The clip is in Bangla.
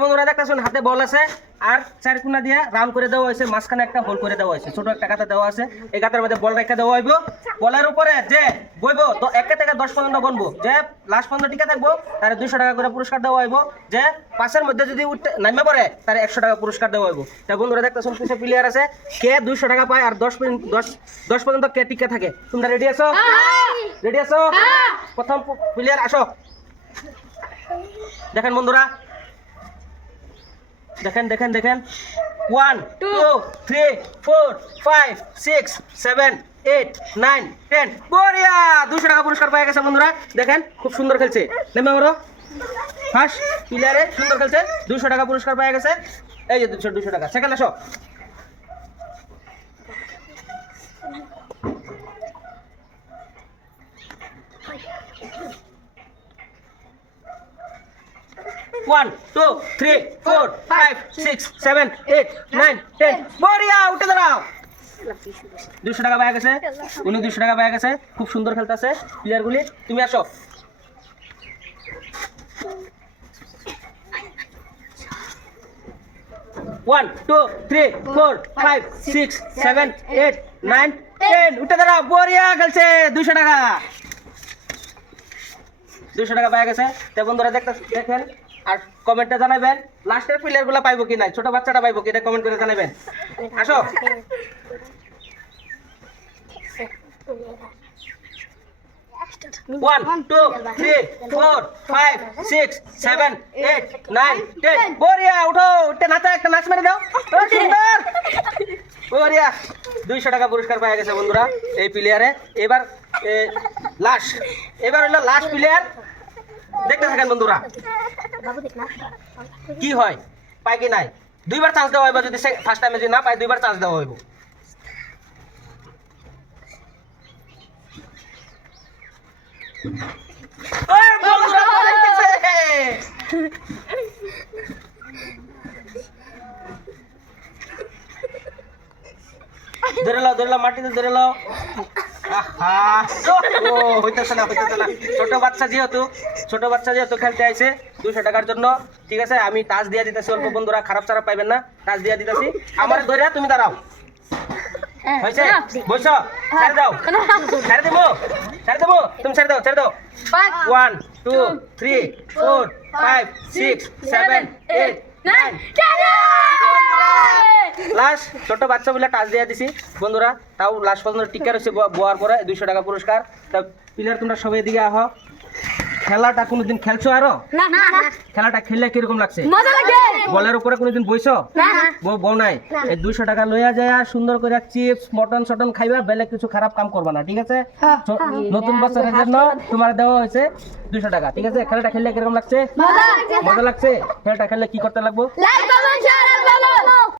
বন্ধুরা দেখতেছেন হাতে বল আছে আর চার কোনা দিয়ে রাউন্ড করে দেওয়া হয়েছে, মাঝখানে একটা হোল করে দেওয়া হয়েছে, ছোট একটা গাতা দেওয়া আছে। এই গাতার মধ্যে বল রেখে দেওয়া হইব। বলের উপরে যে বইব তো 1 থেকে 10 পর্যন্ত গণবো, যে লাস্ট পর্যন্ত টিকে থাকবো তার 200 টাকা করে পুরস্কার দেওয়া হইব। যে পাশের মধ্যে যদি নামে পড়ে তার 100 টাকা পুরস্কার দেওয়া হইব। তা বন্ধুরা দেখতেছেন কিছু প্লেয়ার আছে, কে 200 টাকা পায় আর 10 পর্যন্ত কে টিকে থাকে। তোমরা রেডি আছো? রেডি আছো? প্রথম প্লেয়ার আসো। দেখেন বন্ধুরা, দেখেন দেখেন দেখেন 1 2 3 4 5 6 7 8 9 10 বড়িয়া 200 টাকা পুরস্কার পেয়ে গেছে বন্ধুরা। দেখেন খুব সুন্দর খেলছে। নেমে আমারও ফার্স্ট প্লেয়ারে সুন্দর খেলছে, 200 টাকা পুরস্কার পেয়ে গেছে। এই যে 200 টাকা। সেকেন্ড আসো। One, 2, 3, 4, 5, 6, 7, 8, 9, 10 বড়িয়া উঠে দাঁড়াও। 200 টাকা পাওয়া গেছে, উনি 200 টাকা পাওয়া গেছে। খুব সুন্দর খেলতেছে প্লেয়ারগুলি। তুমি আসো। One, 2, 3, 4, 5, 6, 7, 8, 9, 10 উঠে দাঁড়াও। বড়িয়া খেলছে। 200 টাকা 200 টাকা পাওয়া গেছে। তো বন্ধুরা দেখেন আর কমেন্টে জানাবেন লাস্টের প্লেয়ারগুলো পাইবো কি নাই, ছোট বাচ্চাটা পাইবো কি, এটা কমেন্ট করে জানাবেন। আসো। 1 2 3 4 5 6 7 8 9 10 বড়িয়া উঠো। উঠে নাচা, একটা নাচ মেরে দাও। সুন্দর বড়িয়া। 200 টাকা পুরস্কার পাওয়া গেছে বন্ধুরা এই প্লেয়ারে। এবার এবার হলো লাস্ট প্লেয়ার। দেখতে থাকেন বন্ধুরা কি হয়, পাই কি নাই। 2বার চান্স দেওয়া হইব, যদি ফার্স্ট টাইমে যদি না পাই 2বার চান্স দেওয়া হইব। ধরে লাও মাটিতে ধরে লাও। হইতেছে না। ছোট বাচ্চা যেহেতু খেলতে আইছে 200 টাকার জন্য, ঠিক আছে আমি টাচ দিয়ে দিতেছি। অল্প বন্ধুরা খারাপ চারাপ পাইবেন না, টাচ দিয়ে দিতেছি। আমার ধরে তুমি দাঁড়াও। হয়েছে? বসো। ছেড়ে দাও। ছেড়ে দেবো। তুমি ছেড়ে দাও। 1 2 3 4 5 6 7 8 9 লাস্ট ছোট বাচ্চা বলে টাচ দিয়ে দিছি বন্ধুরা। তাও লাস্ট পর্যন্ত টিকা রয়েছে বোয়ার পরে 200 টাকা পুরস্কার। তা প্লেয়ার তোমরা সবাই দিকে আহ। খেলাটা কোনোদিন খেলছো আরো? খেলাটা খেললে কিরকম লাগছে? বলের উপরে কোনোদিন বইছো? বউ নাই। এই 200 টাকা লইয়া যায় সুন্দর করে চিপস মটন খাইবা, বেলে কিছু খারাপ কাম করবা না, ঠিক আছে? নতুন বছরের জন্য তোমার দেওয়া হয়েছে 200 টাকা, ঠিক আছে? খেলাটা খেললে কিরকম লাগছে? মজা লাগছে। খেলাটা খেললে কি করতে লাগবো?